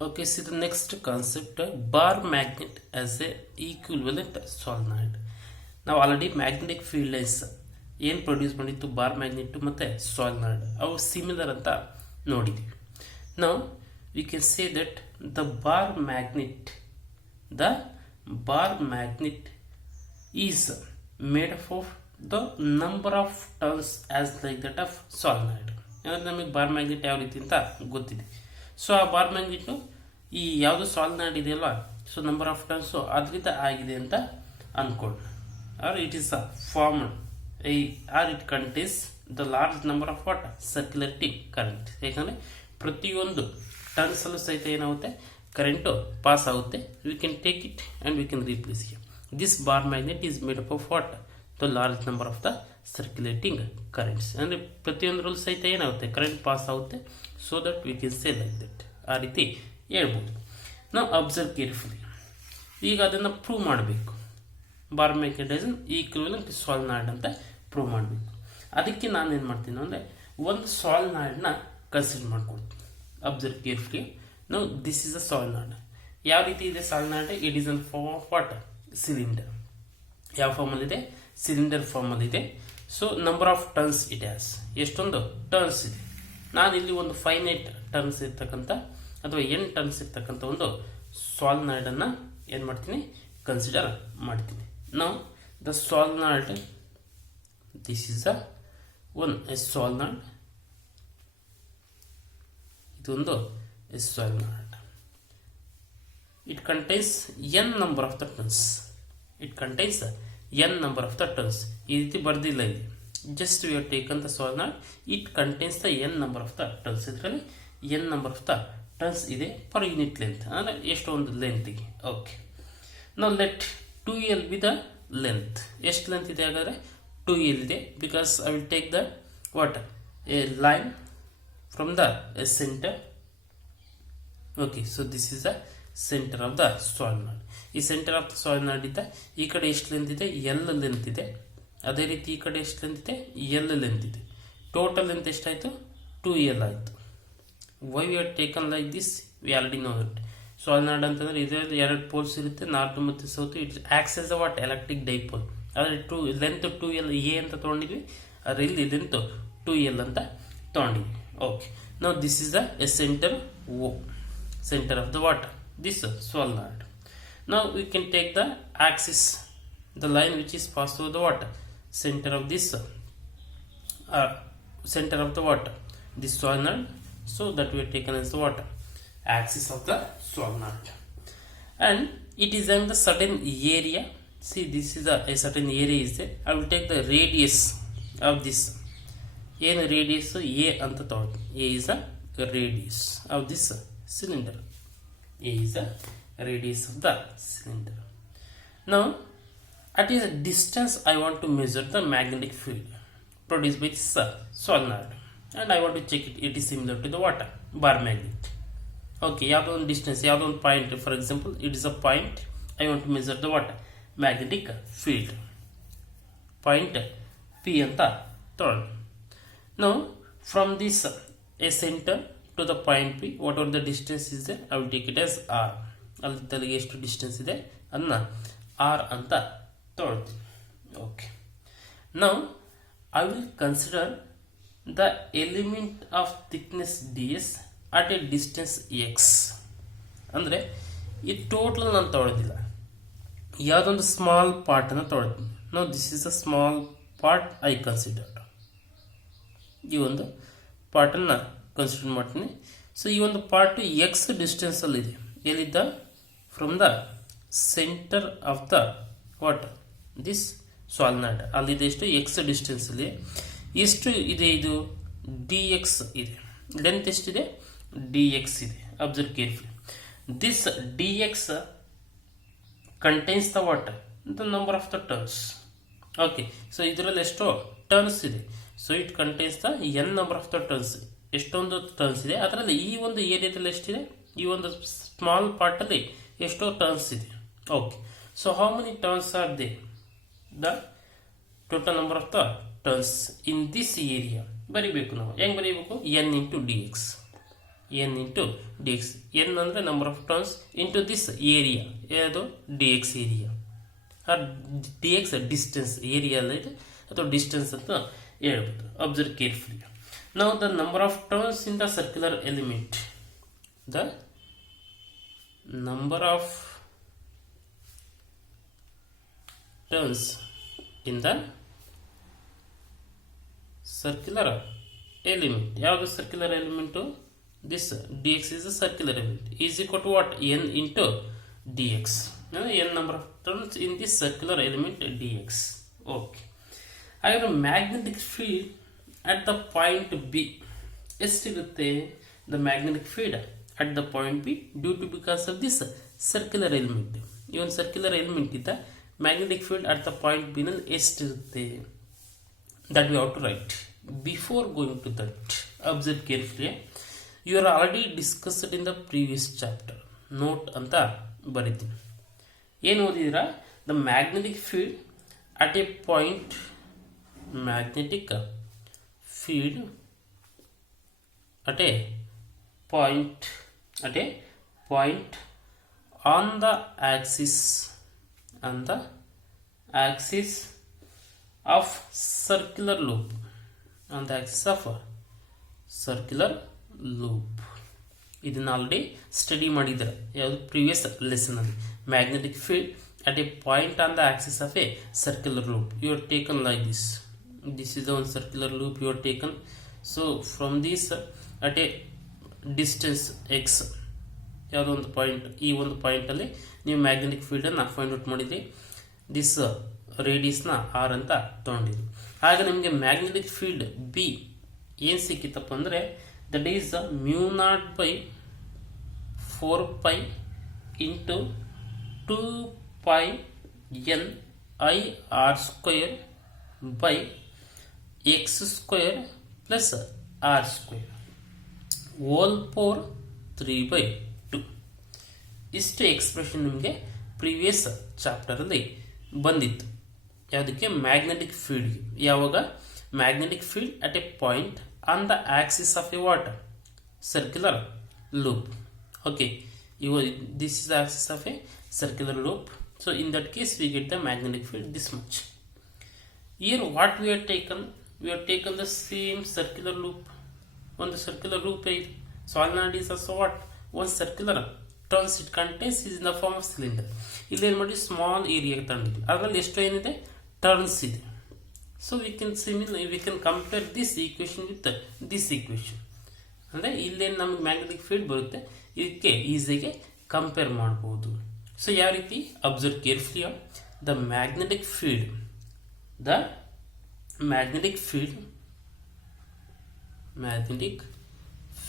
Okay, see the next concept, bar magnet as a equivalent solenoid. ನಾವು already magnetic field lines ಏನು produce ಮಾಡಿತ್ತು bar magnet ಮತ್ತು solenoid ಅವು similar ಅಂತ ನೋಡಿದ್ದೀವಿ. ನಾವು we can say that the bar magnet is made up of the number of turns as like that of solenoid. ಯಾಕಂದ್ರೆ ನಮಗೆ ಬಾರ್ ಮ್ಯಾಗ್ನೆಟ್ ಯಾವ ರೀತಿ ಅಂತ ಗೊತ್ತಿದೆ. ಸೊ ಆ ಬಾರ್ ಮ್ಯಾಗ್ನೆಟ್ ಈ ಯಾವುದು ಸಾಲ್ನಾಯ್ಡ್ ಇದೆಯಲ್ಲ, ಸೊ ನಂಬರ್ ಆಫ್ ಟರ್ನ್ಸು ಅದರಿಂದ ಆಗಿದೆ ಅಂತ ಅಂದ್ಕೊಳ್ಳಿ. or it is formed or it contains the large number of what circulating current. ಯಾಕಂದರೆ ಪ್ರತಿಯೊಂದು ಟರ್ನ್ಸ್ ಅಲ್ಲೂ ಸಹಿತ ಏನಾಗುತ್ತೆ, ಕರೆಂಟು ಪಾಸ್ ಆಗುತ್ತೆ. V can take it and we can replace it. This bar magnet is made up of what the large number of the circulating currents. ಅಂದರೆ ಪ್ರತಿಯೊಂದರಲ್ಲೂ ಸಹಿತ ಏನಾಗುತ್ತೆ, ಕರೆಂಟ್ ಪಾಸ್ ಆಗುತ್ತೆ. So that we can say like that, ಆ ರೀತಿ ಹೇಳ್ಬೋದು. ನಾವು observe carefully. ಈಗ ಅದನ್ನು ಪ್ರೂವ್ ಮಾಡಬೇಕು. Bar magnet is equivalent solenoid ಅಂತ ಪ್ರೂವ್ ಮಾಡಬೇಕು. ಅದಕ್ಕೆ ನಾನು ಏನು ಮಾಡ್ತೀನಿ ಅಂದರೆ ಒಂದು ಸಾಲ್ನಾಯ್ಡ್ನ ಕನ್ಸಿಡರ್ ಮಾಡ್ಕೊಳ್ತೀನಿ. Observe carefully. ನಾವು ದಿಸ್ ಇಸ್ ಅ ಸಾಲ್ನಾಯ್ಡ್. ಯಾವ ರೀತಿ ಇದೆ solenoid? It is in form of what cylinder. ಯಾವ ಫಾರ್ಮಲ್ಲಿದೆ? ಸಿಲಿಂಡರ್ ಫಾರ್ಮಲ್ಲಿದೆ. So number of turns it has. ಎಷ್ಟೊಂದು ಟರ್ನ್ಸ್ ಇದೆ. ನಾನು ಇಲ್ಲಿ ಒಂದು ಫೈನೈಟ್ ಟರ್ನ್ಸ್ ಇರ್ತಕ್ಕಂಥ ಅಥವಾ n ಟರ್ನ್ಸ್ ಇರ್ತಕ್ಕಂಥ ಒಂದು ಸಾಲ್ನಾಯ್ಡನ್ನು ಏನು ಮಾಡ್ತೀನಿ, ಕನ್ಸಿಡರ್ ಮಾಡ್ತೀನಿ. Now the solenoid, this is a solenoid. ಇದೊಂದು solenoid. It contains n number of the turns. ಈ ರೀತಿ ಬರ್ದಿಲ್ಲ ಇಲ್ಲಿ. Just we have taken the solenoid. It contains the n number of the turns. ಇದರಲ್ಲಿ n number of the turns ಇದೆ per unit length. ಅಂದರೆ ಎಷ್ಟೊಂದು ಲೆಂತ್ಗೆ. Okay, ನಾವು let 2l be the length. ಎಷ್ಟು ಲೆಂತ್ ಇದೆ ಹಾಗಾದರೆ? 2l ಇದೆ. Because I will take the what a line from the centre. Okay, so this is the centre of the solenoid. ಈ centre of the ಸಾಲ್ನಾಯ್ಡ್ ಇದ್ದ ಈ ಕಡೆ ಎಷ್ಟು ಲೆಂತ್ ಇದೆ? ಎಲ್ ಲೆಂತ್ ಇದೆ. ಅದೇ ರೀತಿ ಈ ಕಡೆ ಎಷ್ಟು ಲೆಂತ್ ಇದೆ? ಎಲ್ ಲೆಂತ್ ಇದೆ. ಟೋಟಲ್ ಲೆಂತ್ ಎಷ್ಟಾಯಿತು? 2l ಆಯಿತು. Why we are taken like this? We already know it. Solenoid ಅಂತಂದರೆ ಇದರಲ್ಲಿ ಎರಡು ಪೋಲ್ಸ್ ಇರುತ್ತೆ, ನಾರ್ತ್ ಮತ್ತು south. It acts as a what electric dipole. ಆದರೆ ಲೆಂತ್ 2l ಎ ಅಂತ ತೊಗೊಂಡಿದ್ವಿ, ಆದರೆ ಇಲ್ಲಿ ಲೆಂತ್ 2l ಅಂತ ತೊಗೊಂಡಿದ್ವಿ. ಓಕೆ, ನಾವು this is the centre O, centre of the water, this solenoid. ನಾವು we can take the axis, the line which is pass through the water, centre of this center of the water, this solenoid. So that we are taken as the water axis of the solenoid, and it is in the certain area. See, this is a certain area is there. I will take the radius of this. ಏನು radius a ಅಂತ ತಗೊಳ್ತೀನಿ. a is a radius of this cylinder. a is a radius of the cylinder. Now at a distance I want to measure the magnetic field produced by this solenoid, and I want to check it is similar to the water bar magnet. Okay, ಯಾವುದೋ ಒಂದು distance, ಯಾವುದೋ ಒಂದು point, for example it is a point. I want to measure the what magnetic field. Point P ಅಂತ ತೊಗೊಳ್ಳಿ. ನಾವು from this A center to the point P, what are the distance is they, I will take it as R. ಅಲ್ಲಿ ಎಷ್ಟು distance ಇದೆ ಅದನ್ನ R ಅಂತ ತೊಗೊಳ್ತೀವಿ. Okay, ನಾವು I will consider the element of thickness ds at a distance x. ಅಂದರೆ ಈ total ನಾನು ತೊಗೊಳೋದಿಲ್ಲ, ಯಾವುದೊಂದು ಸ್ಮಾಲ್ ಪಾರ್ಟನ್ನು ತೊಗೊಳ್ತೀನಿ. No this is a small part I consider. ಈ ಒಂದು ಪಾರ್ಟನ್ನು ಕನ್ಸಿಡರ್ ಮಾಡ್ತೀನಿ. ಸೊ ಈ ಒಂದು ಪಾರ್ಟ್ ಎಕ್ಸ್ ಡಿಸ್ಟೆನ್ಸಲ್ಲಿದೆ. ಎಲ್ಲಿದ್ದ? From the centre of the what this solenoid. ಅಲ್ಲಿದೆ ಎಷ್ಟು? ಎಕ್ಸ್ ಡಿಸ್ಟೆನ್ಸಲ್ಲಿ. ಎಷ್ಟು ಇದೆ? ಇದು ಡಿ ಎಕ್ಸ್ ಇದೆ. ಲೆಂತ್ ಎಷ್ಟಿದೆ? ಡಿ ಎಕ್ಸ್ ಇದೆ. Observe carefully. This D X contains the what the number of the turns. Okay, so ಇದರಲ್ಲಿ ಎಷ್ಟೋ ಟರ್ನ್ಸ್ ಇದೆ. So it contains the N number of the turns. ಎಷ್ಟೊಂದು ಟರ್ನ್ಸ್ ಇದೆ. ಅದರಲ್ಲಿ ಈ ಒಂದು ಏರಿಯಾದಲ್ಲಿ ಎಷ್ಟಿದೆ? ಈ ಒಂದು ಸ್ಮಾಲ್ ಪಾರ್ಟಲ್ಲಿ ಎಷ್ಟೋ ಟರ್ನ್ಸ್ ಇದೆ. Okay, so how many turns are they? The total number of the turns in this area ಬರಿಬೇಕು. ನಾವು ಹೆಂಗೆ ಬರೀಬೇಕು? n into dx. n into dx. n ಅಂದರೆ number of turns into this area, ಯಾವುದು dx area, or dx distance area ಇದೆ ಅಥವಾ distance ಅಂತ ಹೇಳ್ಬೋದು. Observe carefully. Now the number of turns in the circular element, the number of turns in the circular element, ಯಾವುದು circular element? This dx is a circular element is equal to what? n into dx. n number of turns in this circular element dx. Okay. I have a magnetic field at the point B. ಎಷ್ಟಿರುತ್ತೆ the magnetic field at the point B due to because of this circular element. ಈ ಒಂದು circular element ಇದ್ದ magnetic field at the point B ನಲ್ಲಿ ಎಷ್ಟಿರುತ್ತೆ? That we have to write. Before going to that, observe carefully. You are already discussed in the previous chapter. Note ಅಂತ ಬರೀತೀನಿ. ಏನು ಓದಿದಿರಾ? The magnetic field at a point, magnetic field at a point on the axis of circular loop, on the axis of circular loop. ಇದನ್ನ already study ಮಾಡಿದ್ದಾರೆ ಯಾವುದು previous lesson ಅಲ್ಲಿ. Magnetic field at a point on the axis of a circular loop, you are taken like this. This is one circular loop you are taken. So from this at a distance x, ಯಾವುದೋ ಒಂದು point, ಈ ಒಂದು point ಅಲ್ಲಿ ನೀವು magnetic field ಅನ್ನು find out ಮಾಡಿದ್ರಿ. This ರೇಡಿಯಸ್ನ R ಅಂತ ತಗೊಂಡಿದ್ವಿ. ಆಗ ನಿಮಗೆ ಮ್ಯಾಗ್ನೆಟಿಕ್ ಫೀಲ್ಡ್ ಬಿ ಏನು ಸಿಕ್ಕಿತಪ್ಪ ಅಂದರೆ that is μ0/4π into 2π n I r square by x square plus r square whole power 3/2. ಇಷ್ಟು ಎಕ್ಸ್ಪ್ರೆಷನ್ ನಿಮಗೆ ಪ್ರೀವಿಯಸ್ ಚಾಪ್ಟರಲ್ಲಿ ಬಂದಿತ್ತು. ಯಾವುದಕ್ಕೆ? ಮ್ಯಾಗ್ನೆಟಿಕ್ ಫೀಲ್ಡ್ಗೆ. ಯಾವಾಗ? Magnetic field at A point on the Axis of A what? Circular loop. Okay, this is the axis of a circular loop. So in that case we get the magnetic field this much. Here what we have taken? We have taken the same circular loop. On the circular loop, solenoid is also what? One circular turns it contains is in the form of cylinder. ಇಲ್ಲಿ ಏನು ಮಾಡಿ small area ತಗೊಂಡಿದ್ವಿ, ಅದರಲ್ಲಿ ಎಷ್ಟು ಏನಿದೆ? Turns ಇದೆ. So we can compare this equation with this equation. ಅಂದರೆ ಇಲ್ಲೇನು ನಮಗೆ ಮ್ಯಾಗ್ನೆಟಿಕ್ ಫೀಲ್ಡ್ ಬರುತ್ತೆ, ಇದಕ್ಕೆ ಈಸಿಗೆ ಕಂಪೇರ್ ಮಾಡ್ಬೋದು. ಸೊ ಯಾವ ರೀತಿ? Observe carefully. The magnetic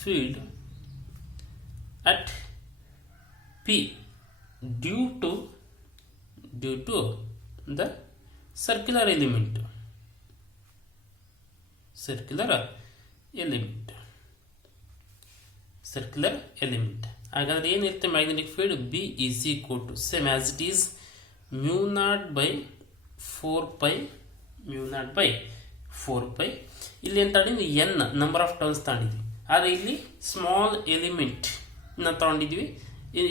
field at P due to the circular element. ಹಾಗಾದ್ರೆ ಏನಿರುತ್ತೆ magnetic field? B is equal to same as it is μ0/4π. ಇಲ್ಲಿ ಏನು ತಗೊಂಡಿದ್ವಿ? ಎನ್ ನಂಬರ್ ಆಫ್ ಟರ್ನ್ಸ್ ತಗೊಂಡಿದ್ವಿ. ಆದರೆ ಇಲ್ಲಿ ಸ್ಮಾಲ್ ಎಲಿಮೆಂಟ್ ತಗೊಂಡಿದ್ವಿ,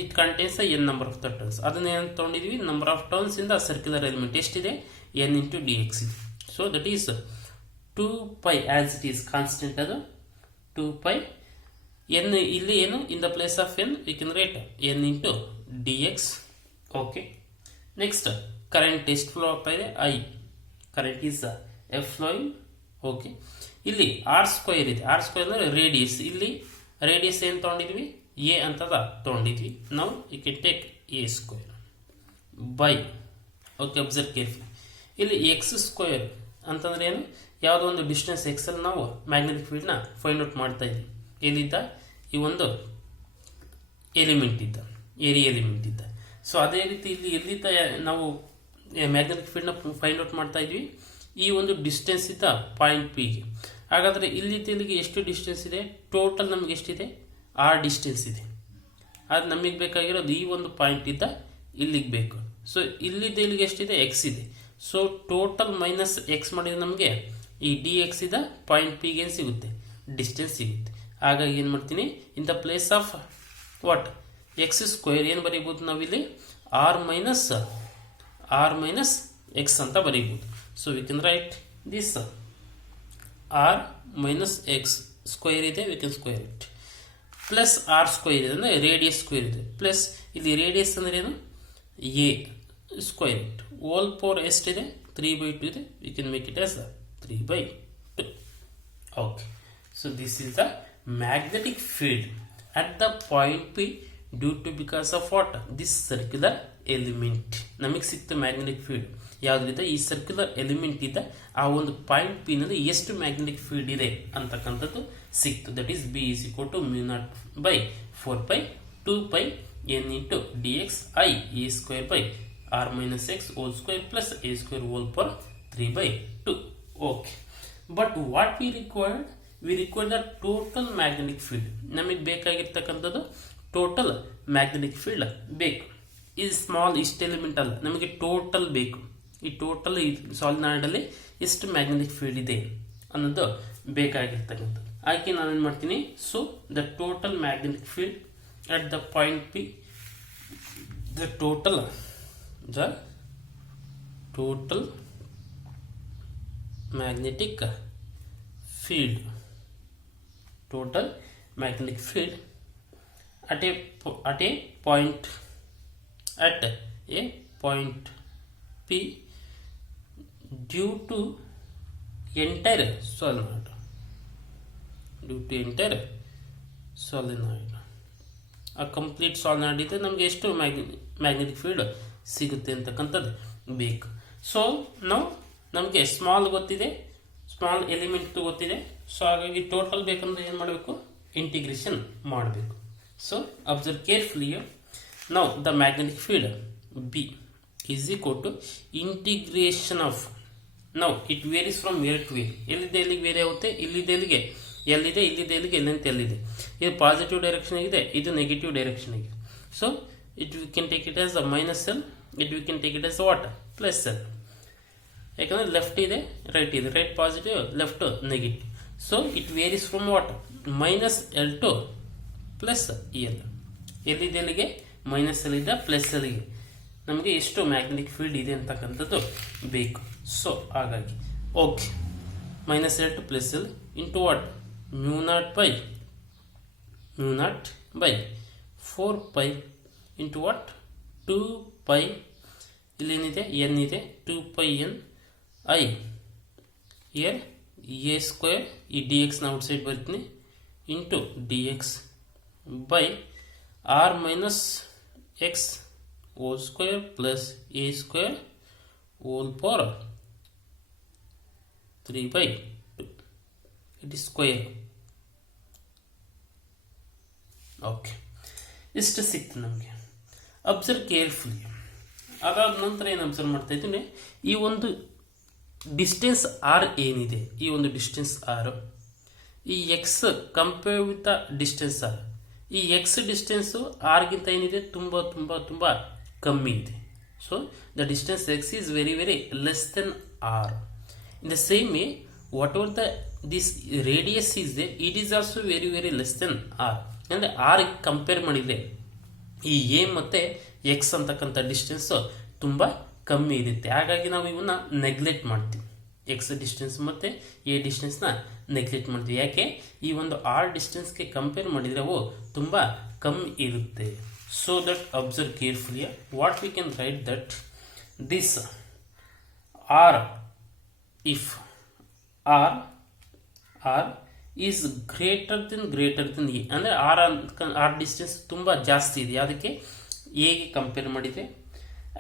it contains N number of the turns. ಅದನ್ನ ಏನು ತಗೊಂಡಿದ್ವಿ? ನಂಬರ್ ಆಫ್ ಟರ್ನ್ಸ್ ಇಂದ ಸರ್ಕ್ಯುಲರ್ ಎಲಿಮೆಂಟ್ ಎಷ್ಟಿದೆ? N into D X. So that is 2π as it is constant. ಅದು 2π. ಎನ್ ಇಲ್ಲಿ ಏನು? In the place of n we can write n into D x. Okay, next current ಎಷ್ಟು flow ಆಗ್ತಾ ಇದೆ? I. Current is f flowing. Okay, ಇಲ್ಲಿ R square ಇದೆ. R square ಅಂದರೆ radius. ಇಲ್ಲಿ ರೇಡಿಯಸ್ ಏನು ತಗೊಂಡಿದ್ವಿ? ಎ ಅಂತದ ತಗೊಂಡಿದ್ವಿ. ನಾವು you can take a square by. Okay, observe careful. ಇಲ್ಲಿ ಎಕ್ಸ್ ಸ್ಕ್ವೇರ್ ಅಂತಂದ್ರೆ ಏನು? ಯಾವುದೋ ಒಂದು ಡಿಸ್ಟೆನ್ಸ್ ಎಕ್ಸ್ ಅಲ್ಲಿ ನಾವು ಮ್ಯಾಗ್ನೆಟಿಕ್ ಫೀಲ್ಡ್ನ ಫೈಂಡ್ ಔಟ್ ಮಾಡ್ತಾ ಇದ್ವಿ. ಎಲ್ಲಿದ್ದ? ಈ ಒಂದು ಎಲಿಮೆಂಟ್ ಇದ್ದ, ಏರಿಯಾ ಎಲಿಮೆಂಟ್ ಇದ್ದ. ಸೊ ಅದೇ ರೀತಿ ಇಲ್ಲಿ ಎಲ್ಲಿದ್ದ ನಾವು ಮ್ಯಾಗ್ನೆಟಿಕ್ ಫೀಲ್ಡ್ನ ಫೈಂಡ್ ಔಟ್ ಮಾಡ್ತಾ ಇದ್ವಿ? ಈ ಒಂದು ಡಿಸ್ಟೆನ್ಸ್ ಇದ್ದ ಪಾಯಿಂಟ್ ಪಿಗೆ. ಹಾಗಾದರೆ ಇಲ್ಲಿಗೆ ಎಷ್ಟು ಡಿಸ್ಟೆನ್ಸ್ ಇದೆ? ಟೋಟಲ್ ನಮಗೆ ಎಷ್ಟಿದೆ? ಆರ್ ಡಿಸ್ಟೆನ್ಸ್ ಇದೆ. ಅದು ನಮಗೆ ಬೇಕಾಗಿರೋದು ಈ ಒಂದು ಪಾಯಿಂಟ್ ಇದ್ದ ಇಲ್ಲಿಗೆ ಬೇಕು. ಸೊ ಇಲ್ಲಿದ್ದ ಇಲ್ಲಿಗೆ ಎಷ್ಟಿದೆ? ಎಕ್ಸ್ ಇದೆ. ಸೊ ಟೋಟಲ್ ಮೈನಸ್ ಎಕ್ಸ್ ಮಾಡಿದ್ರೆ ನಮಗೆ ಈ ಡಿ ಎಕ್ಸ್ ಇದ್ದ ಪಾಯಿಂಟ್ ಪಿಗೆ ಏನು ಸಿಗುತ್ತೆ? ಡಿಸ್ಟೆನ್ಸ್ ಸಿಗುತ್ತೆ. ಹಾಗಾಗಿ ಏನು ಮಾಡ್ತೀನಿ, in the place of what X square ಏನು ಬರೀಬೋದು ನಾವಿಲ್ಲಿ ಆರ್ ಮೈನಸ್ ಎಕ್ಸ್ ಅಂತ ಬರೀಬೋದು. So we can write this R minus X square ಇದೆ, we can square it, plus R square ಇದೆ ಅಂದರೆ ರೇಡಿಯಸ್ ಸ್ಕ್ವೇರ್ ಇದೆ, ಪ್ಲಸ್ ಇಲ್ಲಿ ರೇಡಿಯಸ್ ಅಂದರೆ ಏನು A square it, whole power ಎಷ್ಟಿದೆ 3/2 ಇದೆ, we can make it as 3/2. Okay, so this is the magnetic field at the point P due to because of what this circular element. ನಮಗೆ ಸಿಕ್ತ magnetic field ಯಾವುದರಿಂದ ಈ circular element ಇದೆ, ಆ ಒಂದು point P ನಲ್ಲಿ ಎಷ್ಟು ಮ್ಯಾಗ್ನೆಟಿಕ್ ಫೀಲ್ಡ್ ಇದೆ ಅಂತಕ್ಕಂಥದ್ದು ಸಿಕ್ತು. That is B is equal to μ0/4π2πn into dx I a square by R minus x whole square plus a square whole power 3/2. Okay, but what we required, we require the total magnetic field. ನಮಗೆ ಬೇಕಾಗಿರ್ತಕ್ಕಂಥದ್ದು total magnetic field ಬೇಕು. ಇದು small ಇಷ್ಟು element ಅಲ್ಲ, ನಮಗೆ total ಬೇಕು. ಈ total ಈ ಸಾಲಿನಾಯ್ಡ್ ಅಲ್ಲಿ ಎಷ್ಟು ಮ್ಯಾಗ್ನೆಟಿಕ್ ಫೀಲ್ಡ್ ಇದೆ ಅನ್ನೋದು ಬೇಕಾಗಿರ್ತಕ್ಕಂಥದ್ದು. ಹಾಗೆ ನಾವೇನು ಮಾಡ್ತೀನಿ, so the total magnetic field at the point P, the total magnetic field, total magnetic field at a point P due to entire solenoid, ಆ ಕಂಪ್ಲೀಟ್ ಸಾಲಿನಾಯ್ಡ್ ಇದೆ, ನಮಗೆ ಎಷ್ಟು ಮ್ಯಾಗ್ನೆಟಿಕ್ ಫೀಲ್ಡ್ ಸಿಗುತ್ತೆ ಅಂತಕ್ಕಂಥದ್ದು ಬೇಕು. ಸೊ ನಾವು ನಮಗೆ ಸ್ಮಾಲ್ ಗೊತ್ತಿದೆ, ಸ್ಮಾಲ್ ಎಲಿಮೆಂಟ್ ಗೊತ್ತಿದೆ, ಸೊ ಹಾಗಾಗಿ ಟೋಟಲ್ ಬೇಕಂದ್ರೆ ಏನು ಮಾಡಬೇಕು, ಇಂಟಿಗ್ರೇಷನ್ ಮಾಡಬೇಕು. ಸೊ ಅಬ್ಸರ್ವ್ ಕೇರ್ಫುಲಿ, ನಾವು the magnetic field B is equal to integration of, ನಾವು it varies from where to where, ಎಲ್ಲಿದೆ ಎಲ್ಲಿಗೆ ವೇರಿ ಆಗುತ್ತೆ, ಇಲ್ಲಿದೆ ಎಲ್ಲಿಗೆ ಎಲ್ಲಿದೆ, ಇಲ್ಲಿದೆ ಎಲ್ಲಿಗೆ ಎಲ್ಲಿಂದ ಎಲ್ಲಿದೆ. ಇದು ಪಾಸಿಟಿವ್ ಡೈರೆಕ್ಷನ್ ಆಗಿದೆ, ಇದು ನೆಗೆಟಿವ್ ಡೈರೆಕ್ಷನ್ ಆಗಿದೆ. So it we can take it as a minus L, it we can take it as what plus L. ಯಾಕಂದ್ರೆ ಲೆಫ್ಟ್ ಇದೆ, ರೈಟ್ ಇದೆ, right positive, left negative. So it varies from what minus L to plus L, ಎಲ್ಲಿದೆ ಎಲ್ಲಿಗೆ minus L ಇದೆ plus ಎಲ್ಗೆ ನಮಗೆ ಎಷ್ಟು magnetic field ಇದೆ ಅಂತಕ್ಕಂಥದ್ದು ಬೇಕು. ಸೊ ಹಾಗಾಗಿ okay, minus L to plus L into what μ0/4π into what 2π, ಇಲ್ಲೇನಿದೆ ಎನ್ ಇದೆ 2πn I here a square, ಈ ಡಿ ಎಕ್ಸ್ನ ಔಟ್ಸೈಡ್ ಬರ್ತೀನಿ, into D x by R minus x whole square plus a square whole power 3/2. It is square. Okay, ಇಷ್ಟು ಸಿಕ್ತು ನಮಗೆ. Observe carefully. ಅದಾದ ನಂತರ ಏನು ಅಬ್ಸರ್ವ್ ಮಾಡ್ತಾ ಇದ್ದೀನಿ, ಈ ಒಂದು ಡಿಸ್ಟೆನ್ಸ್ ಆರ್ ಏನಿದೆ, ಈ ಒಂದು ಡಿಸ್ಟೆನ್ಸ್ ಆರ್, ಈ x compare with the distance R, ಈ ಎಕ್ಸ್ ಡಿಸ್ಟೆನ್ಸು ಆರ್ಗಿಂತ ಏನಿದೆ ತುಂಬ ತುಂಬ ತುಂಬ ಕಮ್ಮಿ ಇದೆ. So the distance x is very very less than R. In the same way whatever the this radius is there, it is also very very less than R. ಅಂದರೆ R compare ಮಾಡಿದರೆ ಈ A ಮತ್ತು X ಅಂತಕ್ಕಂಥ distance ತುಂಬ ಕಮ್ಮಿ ಇರುತ್ತೆ. ಹಾಗಾಗಿ ನಾವು ಇವನ್ನ ನೆಗ್ಲೆಕ್ಟ್ ಮಾಡ್ತೀವಿ, ಎಕ್ಸ್ ಡಿಸ್ಟೆನ್ಸ್ ಮತ್ತು ಎ ಡಿಸ್ಟೆನ್ಸ್ನ ನೆಗ್ಲೆಕ್ಟ್ ಮಾಡ್ತೀವಿ. ಯಾಕೆ, ಈ ಒಂದು ಆರ್ ಡಿಸ್ಟೆನ್ಸ್ಗೆ ಕಂಪೇರ್ ಮಾಡಿದರೆ ಅವು ತುಂಬ ಕಮ್ಮಿ ಇರುತ್ತೆ. So that observe carefully, what we can write that this r, if r is greater than a, ಅಂದರೆ ಆರ್ ಡಿಸ್ಟೆನ್ಸ್ ತುಂಬ ಜಾಸ್ತಿ ಇದೆ, ಅದಕ್ಕೆ ಎಗೆ ಕಂಪೇರ್ ಮಾಡಿದೆ.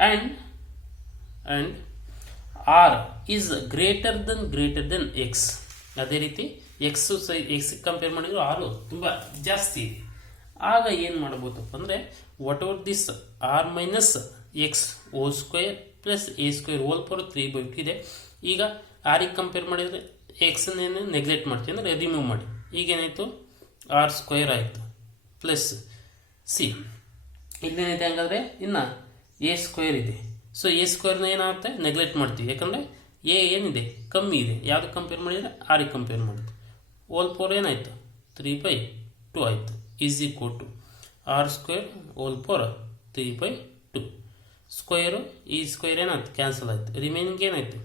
And r is greater than x, ಅದೇ ರೀತಿ ಎಕ್ಸ್ ಕಂಪೇರ್ ಮಾಡಿದ್ರು ಆರು ತುಂಬ ಜಾಸ್ತಿ ಇದೆ. ಆಗ ಏನು ಮಾಡ್ಬೋದಪ್ಪ ಅಂದರೆ, whatever this R minus x whole square plus a square whole power 3/2 ಇದೆ. ಈಗ ಆರಿಗೆ ಕಂಪೇರ್ ಮಾಡಿದರೆ ಎಕ್ಸನ್ನೇನು ನೆಗ್ಲೆಕ್ಟ್ ಮಾಡ್ತೀವಿ ಅಂದರೆ ರಿಮೂವ್ ಮಾಡಿ, ಈಗೇನಾಯಿತು ಆರ್ ಸ್ಕ್ವೇರ್ ಆಯಿತು ಪ್ಲಸ್ ಸಿ, ಇಲ್ಲೇನಿದೆ ಹಂಗಾದ್ರೆ ಇನ್ನು ಎ ಸ್ಕ್ವೇರ್ ಇದೆ. ಸೊ ಎ ಸ್ಕ್ವೇರ್ನ ಏನಾಗುತ್ತೆ ನೆಗ್ಲೆಕ್ಟ್ ಮಾಡ್ತೀವಿ, ಯಾಕಂದರೆ ಎ ಏನಿದೆ ಕಮ್ಮಿ ಇದೆ, ಯಾವುದು ಕಂಪೇರ್ ಮಾಡಿದರೆ ಆರಿಗೆ ಕಂಪೇರ್ ಮಾಡಿದ್ದು. ಹೋಲ್ ಪವರ್ ಏನಾಯಿತು 3/2 ಆಯಿತು is equal to r square whole power 3/2 square ಈ ಸ್ಕ್ವೇರ್ ಏನಾಯ್ತು ಕ್ಯಾನ್ಸಲ್ ಆಯಿತು ರಿಮೈನಿಂಗ್ ಏನಾಯಿತು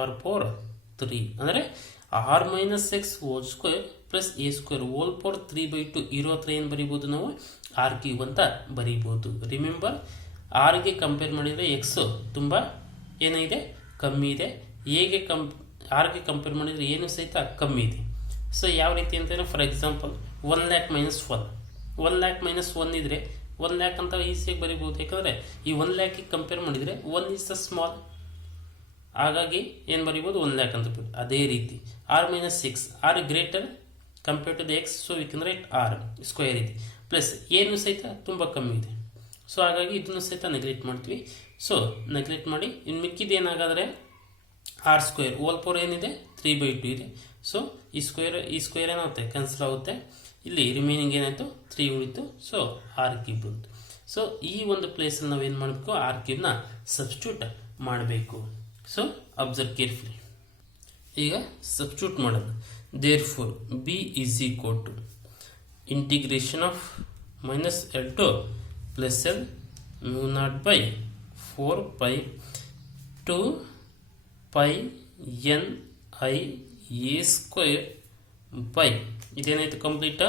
ಆರ್ ಪವರ್ 3 ಅಂದರೆ r minus x whole square plus a square whole power 3/2 ಇರೋ ಹತ್ರ ಏನು ಬರೀಬೋದು ನಾವು ಆರ್ ಕ್ಯೂಬ್ ಅಂತ ಬರೀಬೋದು. ರಿಮೆಂಬರ್ ಆರ್ಗೆ ಕಂಪೇರ್ ಮಾಡಿದರೆ ಎಕ್ಸು ತುಂಬ ಏನಿದೆ ಕಮ್ಮಿ ಇದೆ, ಆರ್ಗೆ ಕಂಪೇರ್ ಮಾಡಿದರೆ ಏನು ಸಹಿತ ಕಮ್ಮಿ ಇದೆ. ಸೊ ಯಾವ ರೀತಿ ಅಂತಂದರೆ for example 1 lakh minus 1 1 lakh minus 1 ಇದ್ರೆ 1 lakh ಅಂತ ಈಸಿಯಾಗಿ ಬರೀಬೋದು. ಯಾಕಂದರೆ ಈ 1 lakh ಕಂಪೇರ್ ಮಾಡಿದರೆ 1 is the ಸ್ಮಾಲ್, ಹಾಗಾಗಿ ಏನು ಬರೀಬೋದು 1 lakh ಅಂತ ಬರೀ. ಅದೇ ರೀತಿ r minus 6 r greater compare to the x, so we can write r square ಇದೆ ಪ್ಲಸ್ ಏನು ಸಹಿತ ತುಂಬ ಕಮ್ಮಿ ಇದೆ. ಸೊ ಹಾಗಾಗಿ ಇದನ್ನು ಸಹಿತ ನೆಗ್ಲೆಕ್ಟ್ ಮಾಡ್ತೀವಿ. ಸೊ ನೆಗ್ಲೆಕ್ಟ್ ಮಾಡಿ ಇನ್ನು ಮಿಕ್ಕಿದ್ದು ಏನಾಗಾದರೆ ಆರ್ ಸ್ಕ್ವೇರ್ ಹೋಲ್ ಪವರ್ ಏನಿದೆ 3/2 ಇದೆ. ಸೊ ಈ ಸ್ಕ್ವೇರ್ ಏನಾಗುತ್ತೆ ಕ್ಯಾನ್ಸಲ್ ಆಗುತ್ತೆ, ಇಲ್ಲಿ ರಿಮೈನಿಂಗ್ ಏನಾಯಿತು 3 ಉಳಿತು. ಸೊ ಆರ್ ಕ್ಯೂಬ್ ಬಂತು. ಸೊ ಈ ಒಂದು ಪ್ಲೇಸಲ್ಲಿ ನಾವು ಏನು ಮಾಡಬೇಕು ಆರ್ ಕ್ಯೂಬ್ನ ಸಬ್ಸ್ಟಿಟ್ಯೂಟ್ ಮಾಡಬೇಕು. So observe carefully. ಈಗ ಸಬ್ಸ್ಟಿಟ್ಯೂಟ್ ಮಾಡೋಣ. Therefore B is equal to integration of minus L to plus L mu naught by 4 pi 2 pi n I a square by ಇದೇನಾಯಿತು ಕಂಪ್ಲೀಟ್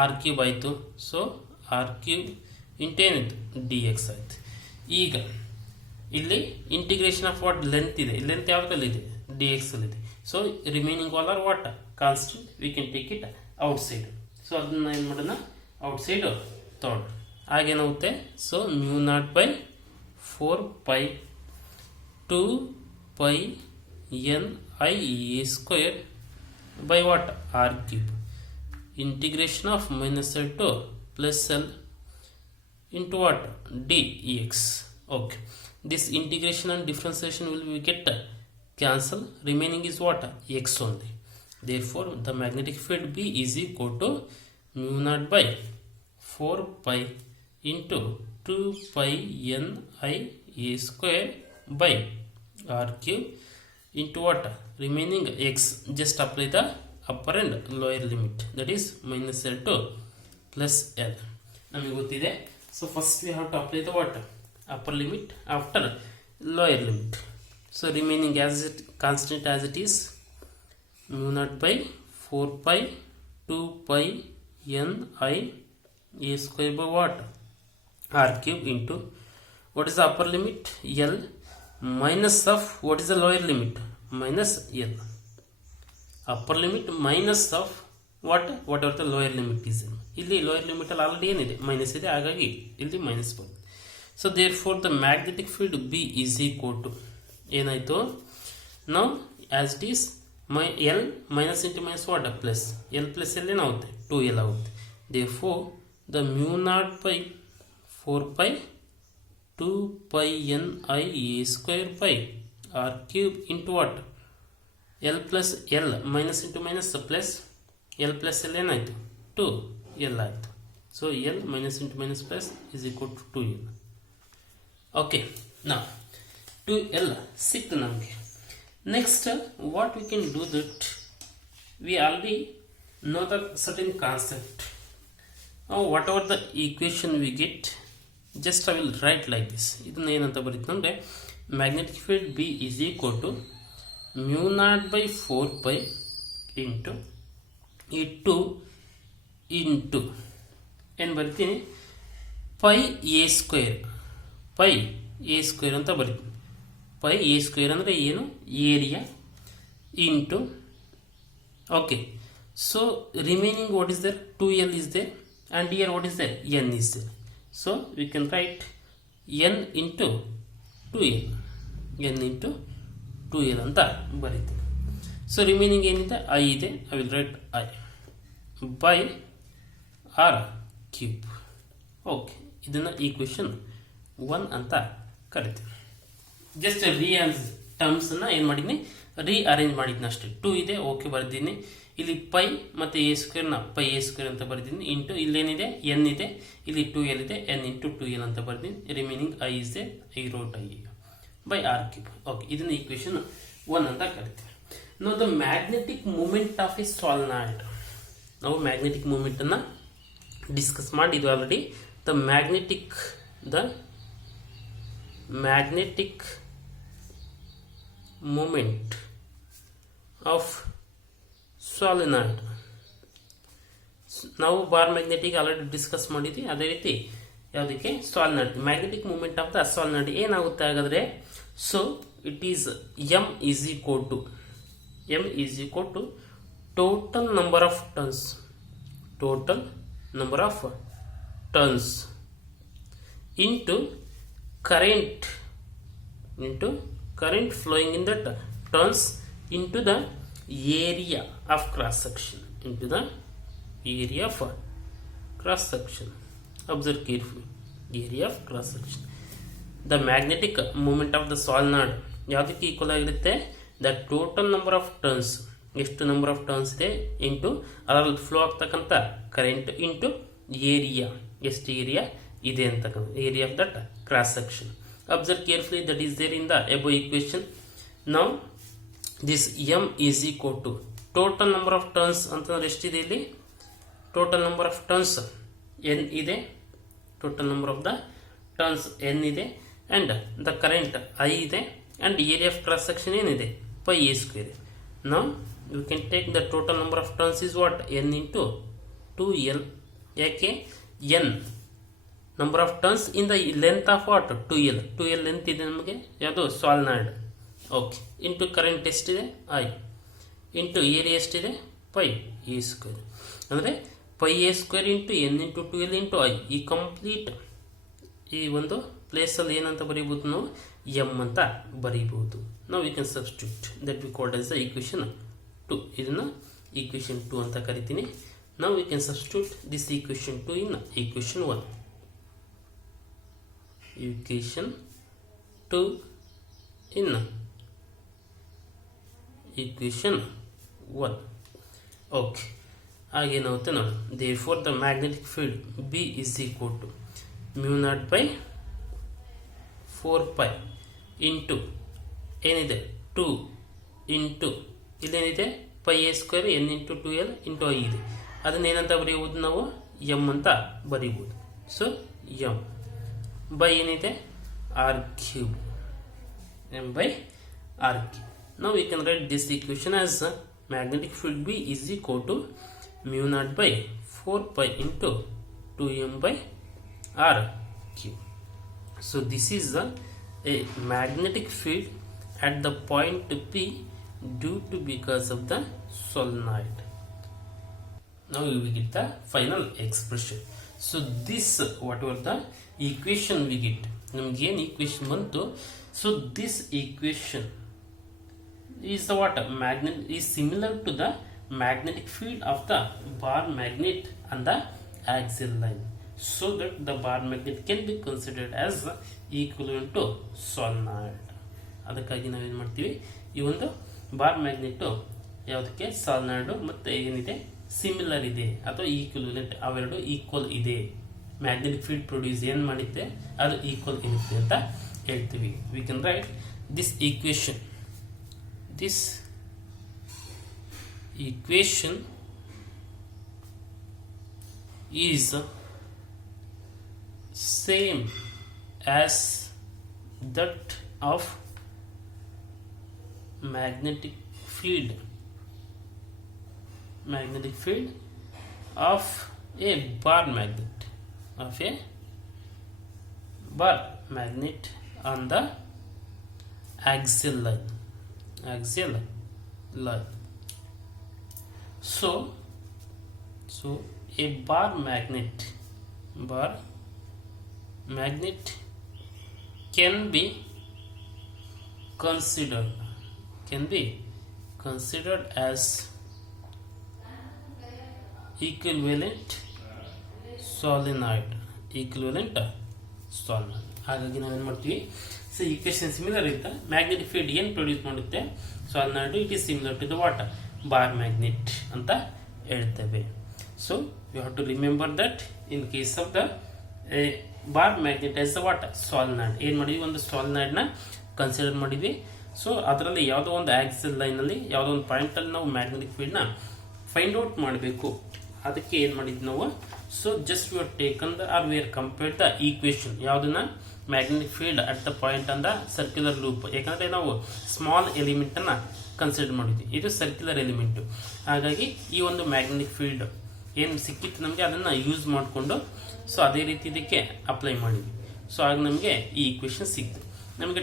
ಆರ್ ಕ್ಯೂಬ್ ಆಯಿತು. So r cube into ಏನಾಯಿತು d x ಆಯಿತು. ಈಗ ಇಲ್ಲಿ integration of what length ಇದೆ, length ಯಾವುದಲ್ಲಿದೆ d ಎಕ್ಸಲ್ಲಿದೆ. So remaining all are what constant, we can take it outside. So ಅದನ್ನ ಏನು ಮಾಡೋಣ ಔಟ್ಸೈಡ್ ತಗೊಂಡು ಆಗೇನಾಗುತ್ತೆ. So mu naught by 4 pi 2 pi n I a square by what r cube integration of minus L to plus L into what d e x. Okay, this integration and differentiation will be get cancel, remaining is what x only. Therefore the magnetic field B is equal to mu naught by 4 pi into 2 pi n I a square by r cube into what remaining x. Just apply the upper and lower limit, that is minus L to plus L ನಮಗೆ ಗೊತ್ತಿದೆ. So first we have to apply the what upper limit after lower limit. So remaining as it constant as it is mu naught by 4 pi 2 pi n I a square by what r cube into what is the upper limit L minus of what is the lower limit minus L. Upper limit minus of whatever the lower limit is. ಇಲ್ಲಿ lower limit ಅಲ್ಲಿ already ಏನಿದೆ minus ಇದೆ, ಹಾಗಾಗಿ ಇಲ್ಲಿ minus ಬರುತ್ತೆ. So therefore the magnetic field B is equal to ಏನಾಯಿತು now as it is L minus into minus what plus L plus L ಏನಾಗುತ್ತೆ 2L ಆಗುತ್ತೆ. Therefore the mu naught by 4 pi 2 pi n I a square by r cube into what L plus L minus into minus plus L plus L ಏನಾಯಿತು 2L ಆಯಿತು. So L minus into minus plus is equal to 2L. Okay, now 2L ಸಿಕ್ತು ನಮಗೆ. Next what we can do that we already know the certain concept. Now whatever the equation we get, just I will write like this. ಇದನ್ನ ಏನಂತ ಬರೀತೀನಿ ಅಂದರೆ magnetic field B is equal to mu naught by 4 pi into ಈ 2 into ಏನು ಬರಿತೀನಿ pi a square pi a square ಅಂತ ಬರೀತೀನಿ. Pi a square ಅಂದರೆ ಏನು area into okay. So remaining what is there 2L is there and ear what is there N is there. So we can write N into 2L N into 2L ಅಂತ ಬರೀತೀನಿ. So remaining ಏನಿದೆ I ಇದೆ, I will write I by r cube. Okay, ಇದನ್ನು equation 1 ಅಂತ ಕರಿತೀವಿ. Just ಟರ್ಮ್ಸನ್ನು ಏನು ಮಾಡಿದ್ದೀನಿ rearrange ಮಾಡಿದ್ದೀನಿ ಅಷ್ಟೇ. 2 ಇದೆ, ಓಕೆ ಬರೆದಿದ್ದೀನಿ. ಇಲ್ಲಿ ಪೈ ಮತ್ತು ಎ ಸ್ಕ್ವೇರ್ನ ಪೈ ಎ ಸ್ಕ್ವೇರ್ ಅಂತ ಬರೆದಿದ್ದೀನಿ ಇಂಟು ಇಲ್ಲೇನಿದೆ ಎನ್ ಇದೆ, ಇಲ್ಲಿ 2L ಇದೆ, ಎನ್ ಇಂಟು 2L ಅಂತ ಬರೆದಿದ್ದೀನಿ. Remaining I is they I wrote I by r cube. Okay, ಇದನ್ನು ಈಕ್ವೇಷನ್ 1 ಅಂತ ಕರಿತೀವಿ. Know the magnetic moment of a solenoid. ನಾವು ಮ್ಯಾಗ್ನೆಟಿಕ್ ಮೂಮೆಂಟನ್ನು ಡಿಸ್ಕಸ್ ಮಾಡಿದ್ವಿ already. The magnetic moment of solenoid ನಾವು ಬಾರ್ ಮ್ಯಾಗ್ನೆಟಿಕ್ ಆಲ್ರೆಡಿ ಡಿಸ್ಕಸ್ ಮಾಡಿದ್ವಿ. ಅದೇ ರೀತಿ ಯಾವುದಕ್ಕೆ solenoid magnetic moment of the solenoid ಏನಾಗುತ್ತೆ ಹಾಗಾದರೆ, so it is m is equal to total number of turns into current flowing in that turns into the area of cross section, observe carefully, area of cross section. The magnetic moment of the solenoid ಯಾವುದಕ್ಕೆ equal ಆಗಿರುತ್ತೆ, the total number of turns, ಎಷ್ಟು number of turns ಇದೆ into ಅದರಲ್ಲಿ flow ಆಗ್ತಕ್ಕಂಥ current into area, ಎಷ್ಟು area ಇದೆ ಅಂತಕ್ಕಂಥ area of that cross section. Observe carefully, that is there in the above equation. Now this m is equal to total number of turns ಅಂತಂದ್ರೆ ಎಷ್ಟಿದೆ ಇಲ್ಲಿ, total number of turns n ಇದೆ, total number of the turns n ಇದೆ, and the current I ಇದೆ, and area of cross section ಏನಿದೆ pi a square. Now you can take the total number of turns is what, n into 2l. ಯಾಕೆ n number of turns in the length of what, 2l length ಇದೆ ನಮಗೆ ಯಾವುದು ಸಾಲಿನಾಯ್ಡ್. Okay, into current ಎಷ್ಟಿದೆ I, into area ಎಷ್ಟಿದೆ pi a square. ಅಂದರೆ pi a square into n into 2l into I. ಈ complete ಈ ಒಂದು ಪ್ಲೇಸಲ್ಲಿ ಏನಂತ ಬರೀಬಹುದು ನಾವು, m ಅಂತ ಬರೀಬಹುದು. ನಾವು we can substitute that we called as the equation 2. ಇದನ್ನು ಈಕ್ವೇಶನ್ 2 ಅಂತ ಕರಿತೀನಿ. ನಾವು we can substitute this equation 2 in equation 1. Equation 2 in equation 1. Okay, ಹಾಗೇನಾಗುತ್ತೆ ನೋಡಿ, therefore the magnetic field B is equal to mu naught by 4 pi into ಏನಿದೆ 2 into ಇಲ್ಲೇನಿದೆ pi a square n into 2l into I ಇದೆ. ಅದನ್ನೇನಂತ ಬರೀಬಹುದು ನಾವು, m ಅಂತ ಬರೀಬಹುದು. So m by ಏನಿದೆ r cube, m by r cube. ನಾವು we can write this equation as magnetic field B is equal to mu naught by 4 pi into 2m by r cube. So this is a magnetic field at the point P due to because of the solenoid. Now we will get the final expression. So this whatever the equation we get, ನಮಗೆ ಏನು equation ಬಂತು, so this equation is the what, magnet is similar to the magnetic field of the bar magnet and the axial line, so that the bar magnet can be considered as equivalent to solenoid. ಅದಕ್ಕಾಗಿ ನಾವೇನು ಮಾಡ್ತೀವಿ, ಈ ಒಂದು bar magnet ಯಾವುದಕ್ಕೆ ಸಾಲಿನಾಯ್ಡ್ ಮತ್ತು ಏನಿದೆ similar ಇದೆ ಅಥವಾ ಈಕ್ವಲೆಂಟ್, ಅವೆರಡು ಈಕ್ವಲ್ ಇದೆ, ಮ್ಯಾಗ್ನೆಟಿಕ್ ಫೀಲ್ಡ್ ಪ್ರೊಡ್ಯೂಸ್ ಏನು ಮಾಡಿದ್ದೆ ಅದು ಈಕ್ವಲ್ ಇರುತ್ತೆ ಅಂತ ಹೇಳ್ತೀವಿ. V can write this equation is same as that of magnetic field of a bar magnet on the axial line. So a bar magnet can be considered as equivalent solenoid. ಹಾಗಾಗಿ ನಾವೇನು ಮಾಡ್ತೀವಿ, so equation similar ಇರುತ್ತೆ, magnetic field ಏನು produce ಮಾಡುತ್ತೆ solenoid, it is similar to the what, bar magnet ಅಂತ ಹೇಳ್ತೇವೆ. So you have to remember that in case of the bar magnet as the what, solenoid. ಏನು ಮಾಡಿದ್ವಿ, ಒಂದು ಸಾಲಿನಾಯ್ಡ್ನ consider ಮಾಡಿದ್ವಿ. So ಅದರಲ್ಲಿ ಯಾವುದೋ ಒಂದು ಆಕ್ಸಿಲ್ ಲೈನಲ್ಲಿ ಯಾವುದೋ ಒಂದು ಪಾಯಿಂಟಲ್ಲಿ ನಾವು ಮ್ಯಾಗ್ನೆಟಿಕ್ ಫೀಲ್ಡ್ನ ಫೈಂಡ್ ಔಟ್ ಮಾಡಬೇಕು ಅದಕ್ಕೆ ಏನು ಮಾಡಿದ್ವಿ ನಾವು, so just we are taken the are we are compared the equation ಯಾವುದನ್ನ magnetic field at the point ಅಂದ ಸರ್ಕ್ಯುಲರ್ ಲೂಪ್. ಯಾಕಂದ್ರೆ ನಾವು ಸ್ಮಾಲ್ ಎಲಿಮೆಂಟ್ ಅನ್ನ ಕನ್ಸಿಡರ್ ಮಾಡಿದ್ವಿ, ಇದು ಸರ್ಕ್ಯುಲರ್ ಎಲಿಮೆಂಟ್. ಹಾಗಾಗಿ ಈ ಒಂದು ಮ್ಯಾಗ್ನೆಟಿಕ್ ಫೀಲ್ಡ್ ಏನು ಸಿಕ್ಕಿತ್ತು ನಮಗೆ ಅದನ್ನ ಯೂಸ್ ಮಾಡಿಕೊಂಡು ಸೊ ಅದೇ ರೀತಿ ಇದಕ್ಕೆ ಅಪ್ಲೈ ಮಾಡಿದ್ವಿ. ಸೊ ಆಗ ನಮಗೆ ಈ ಈಕ್ವೇಶನ್ ಸಿಕ್ತು. ನಮಗೆ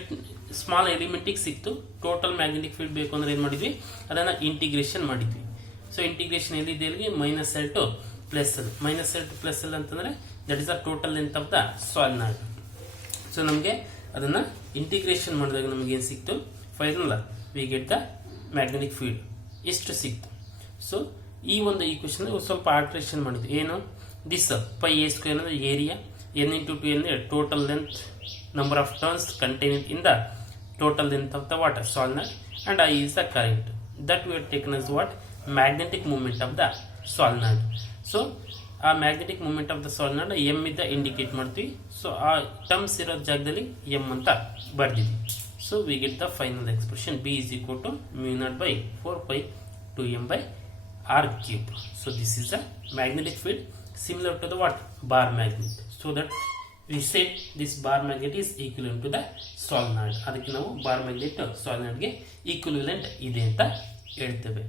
ಸ್ಮಾಲ್ ಎಲಿಮೆಂಟಿಗೆ ಸಿಕ್ತು. ಟೋಟಲ್ ಮ್ಯಾಗ್ನೆಟಿಕ್ ಫೀಲ್ಡ್ ಬೇಕು ಅಂದ್ರೆ ಏನು ಮಾಡಿದ್ವಿ, ಅದನ್ನ ಇಂಟಿಗ್ರೇಷನ್ ಮಾಡಿದ್ವಿ. ಸೊ ಇಂಟಿಗ್ರೇಷನ್ ಎಲ್ಲಿದೆ, minus L to plus L. Minus L to plus L ಅಂತಂದ್ರೆ that is the total length of the solenoid. So ನಮಗೆ ಅದನ್ನ ಇಂಟಿಗ್ರೇಷನ್ ಮಾಡಿದಾಗ ನಮಗೆ ಏನು ಸಿಕ್ತು, final we get the magnetic field ಇಷ್ಟು ಸಿಕ್ತು. ಸೊ ಈ ಒಂದು ಈಕ್ವೇಶನ್ ಸ್ವಲ್ಪ ಆಲ್ಟ್ರೇಷನ್ ಮಾಡಿದ್ವಿ. ಏನು, ದಿಸ್ ಪೈ ಎ ಸ್ಕ್ವೇರ್ ಅಂದ್ರೆ ಏರಿಯಾ, n into 2 ಅಂದ್ರೆ total length, number of turns contained in the total length of the water solenoid, and I is the current that we are taken as what, magnetic moment of the solenoid. So ಆ magnetic moment of the solenoid m ಇದ್ದ indicate ಮಾಡ್ತೀವಿ. So ಆ terms ಇರೋ ಜಾಗದಲ್ಲಿ m ಅಂತ ಬರ್ದಿದ್ವಿ. So we get the final expression B is equal to μ0/4π2m/r³. So this is the magnetic field similar to the what, bar magnet. So that we said this bar magnet is equivalent to the solenoid. ಅದಕ್ಕೆ ನಾವು bar magnet ಸಾಲಿನಾಯ್ಡ್ ಗೆ equivalent ಇದೆ ಅಂತ ಹೇಳ್ತೇವೆ.